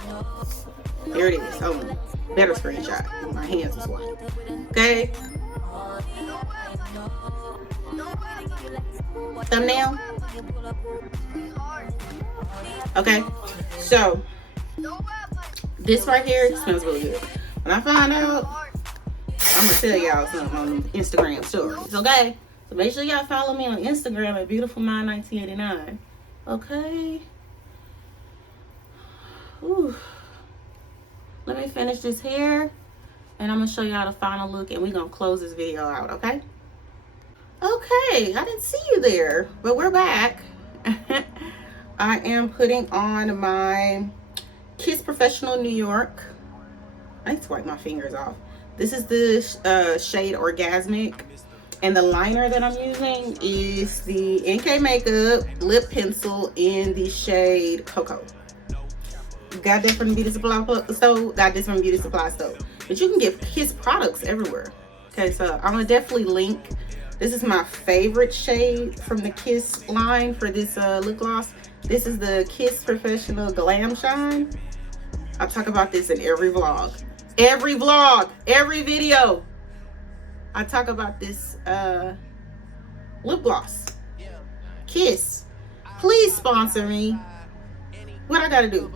There it is. Oh, better screenshot. My hands is white. Okay. Thumbnail. Okay. So this right here smells really good. When I find out, I'm gonna tell y'all something on Instagram stories. Okay. So make sure y'all follow me on Instagram at beautifulmind1989. Okay. Ooh. Let me finish this hair, and I'm gonna show y'all the final look, and we're gonna close this video out. Okay. Okay, I didn't see you there, but we're back. I am putting on my Kiss Professional New York. I need to wipe my fingers off. This is the shade Orgasmic, and the liner that I'm using is the NK Makeup Lip Pencil in the shade Cocoa. Got that from the beauty supply store. Got this from beauty supply store. But you can get Kiss products everywhere. Okay, so I'm gonna definitely link. This is my favorite shade from the Kiss line for this lip gloss. This is the Kiss Professional Glam Shine. I talk about this in every vlog. Every video. I talk about this lip gloss. Kiss, please sponsor me. What I gotta do?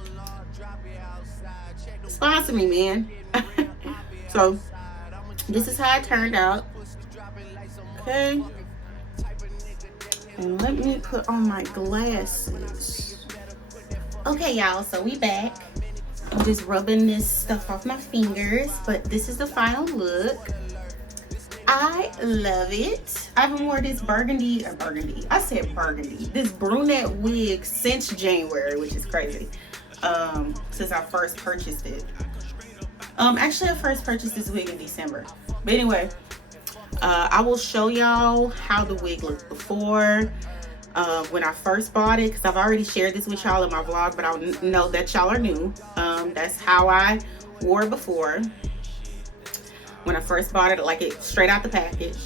Sponsor me, man. So this is how it turned out. Okay. And let me put on my glasses. Okay, y'all, so we back. I'm just rubbing this stuff off my fingers, but this is the final look. I love it. I haven't worn this burgundy. I said burgundy. This brunette wig since January, which is crazy. Since I first purchased it. Actually, I first purchased this wig in December. But anyway, I will show y'all how the wig looked before. When I first bought it, because I've already shared this with y'all in my vlog, but I know that y'all are new. That's how I wore it before. When I first bought it, like it straight out the package.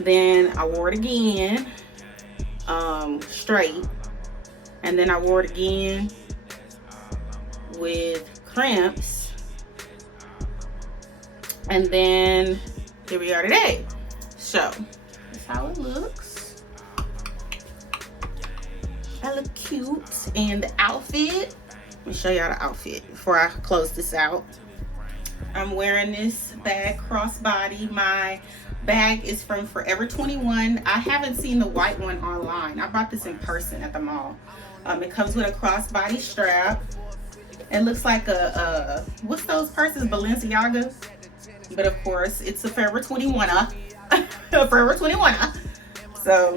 Then I wore it again, straight. And then I wore it again with crimps. And then here we are today. So that's how it looks. I look cute. And the outfit, let me show y'all the outfit before I close this out. I'm wearing this bag crossbody. My bag is from Forever 21. I haven't seen the white one online. I bought this in person at the mall. It comes with a crossbody strap. It looks like a what's those purses, Balenciaga? But of course, it's a Forever 21. Forever 21. So,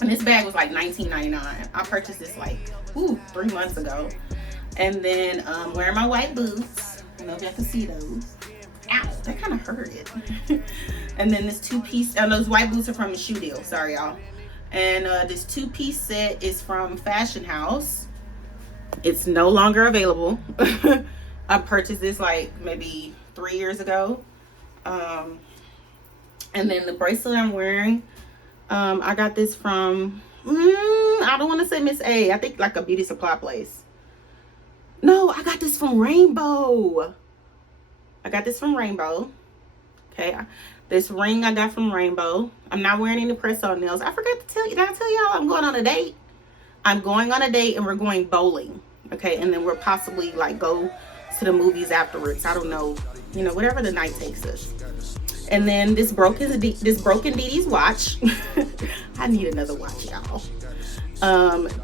and this bag was like $19.99. I purchased this like 3 months ago. And then wearing my white boots. I don't know if y'all can see those. Ow, that kind of hurt it. And then this two-piece, those white boots are from a shoe deal. Sorry, y'all. And this two-piece set is from Fashion House. It's no longer available. I purchased this like maybe 3 years ago. And then the bracelet I'm wearing, I got this from, I don't want to say Miss A. I think like a beauty supply place. No, I got this from Rainbow. Okay, this ring I got from Rainbow. I'm not wearing any press-on nails. I forgot to tell you. Did I tell y'all I'm going on a date? I'm going on a date and we're going bowling. Okay, and then we'll possibly like go to the movies afterwards. I don't know, whatever the night takes us. And then this broken Didi's watch. I need another watch, y'all.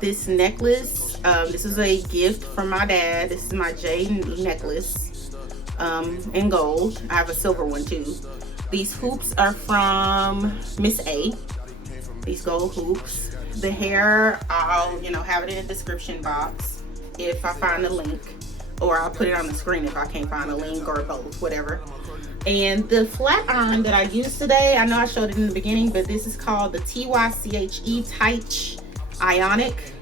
This necklace. This is a gift from my dad. This is my jade necklace in gold. I have a silver one too. These hoops are from Miss A. These gold hoops. The hair, I'll have it in the description box if I find a link, or I'll put it on the screen if I can't find a link, or both, whatever. And the flat iron that I used today, I know I showed it in the beginning, but this is called the TYCHE Tight Ionic.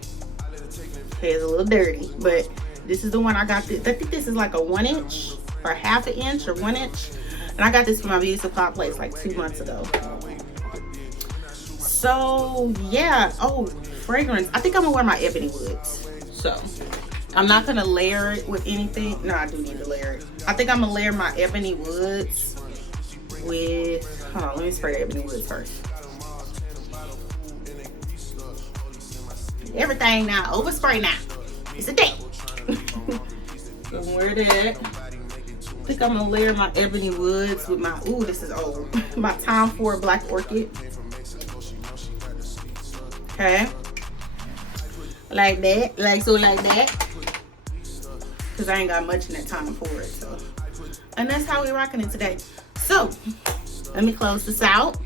Okay, it's a little dirty, but this is the one I got. I think this is like a 1 inch or ½ an inch or 1 inch. And I got this from my beauty supply place like 2 months ago. So yeah, fragrance. I think I'm gonna wear my Ebony Woods. So I'm not gonna layer it with anything. No, I do need to layer it. I think I'm gonna layer my Ebony Woods with, hold on, let me spray the Ebony Woods first. Everything now, overspray now. It's a date. So wear that. I think I'm gonna layer my Ebony Woods with my, this is old. My Tom Ford Black Orchid. Okay. Like that, like that. Cause I ain't got much in that Tom Ford, so. And that's how we're rocking it today. So, let me close this out.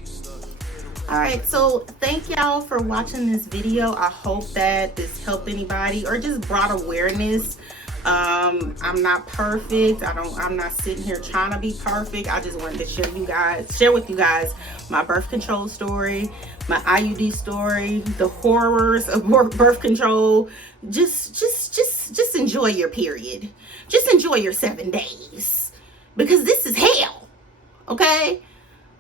All right, so thank y'all for watching this video. I hope that this helped anybody or just brought awareness. I'm not perfect. I'm not sitting here trying to be perfect. I just wanted to share with you guys my birth control story, my IUD story, the horrors of birth control. Just enjoy your period. Just enjoy your 7 days. because this is hell. Okay.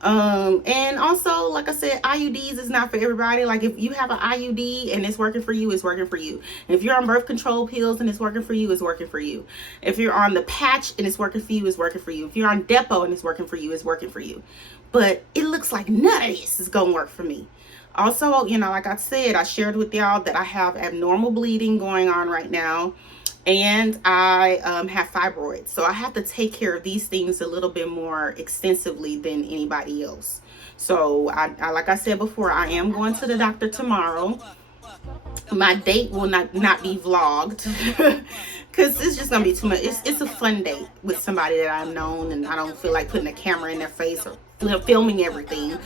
And also, like I said, IUDs is not for everybody. Like, if you have an IUD and it's working for you, it's working for you. If you're on birth control pills and it's working for you, it's working for you. If you're on the patch and it's working for you, it's working for you. If you're on depot and it's working for you, it's working for you. But it looks like none of this is gonna work for me. Also, you know, like I said, I shared with y'all that I have abnormal bleeding going on right now, and I have fibroids. So I have to take care of these things a little bit more extensively than anybody else. So I like I said before, I am going to the doctor tomorrow. My date will not be vlogged because it's just gonna be too much. It's a fun date with somebody that I've known, and I don't feel like putting a camera in their face or filming everything.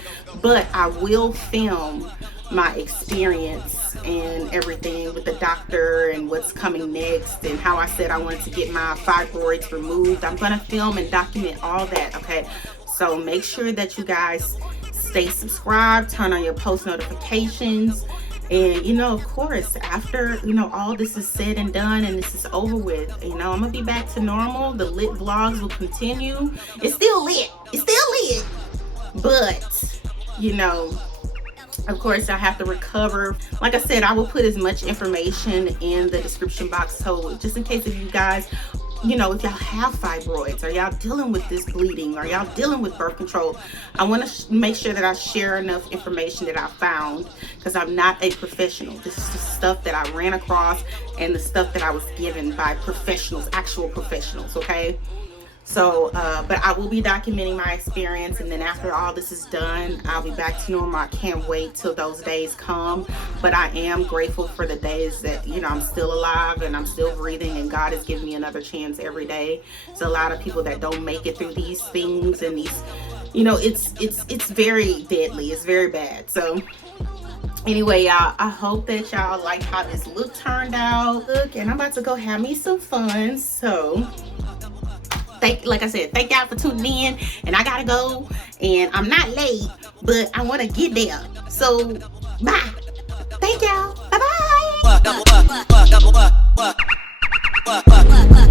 But I will film my experience and everything with the doctor and what's coming next, and how I said I wanted to get my fibroids removed. I'm gonna film and document all that. Okay, so make sure that you guys stay subscribed, turn on your post notifications. And, you know, of course, after, you know, all this is said and done and this is over with, you know, I'm gonna be back to normal. The lit vlogs will continue. It's still lit. It's still lit. But, you know, of course, I have to recover. Like I said, I will put as much information in the description box. So just in case if you guys, you know, if y'all have fibroids, or y'all dealing with this bleeding, or y'all dealing with birth control, I want to make sure that I share enough information that I found, because I'm not a professional. This is the stuff that I ran across and the stuff that I was given by professionals, actual professionals. Okay. So, but I will be documenting my experience, and then after all this is done, I'll be back to normal. I can't wait till those days come, but I am grateful for the days that, you know, I'm still alive and I'm still breathing, and God has given me another chance every day. So a lot of people that don't make it through these things, and these, you know, it's very deadly. It's very bad. So anyway, y'all, I hope that y'all like how this look turned out. Look, and I'm about to go have me some fun. So like I said, thank y'all for tuning in, and I gotta go, and I'm not late, but I want to get there. So bye. Thank y'all. Bye bye.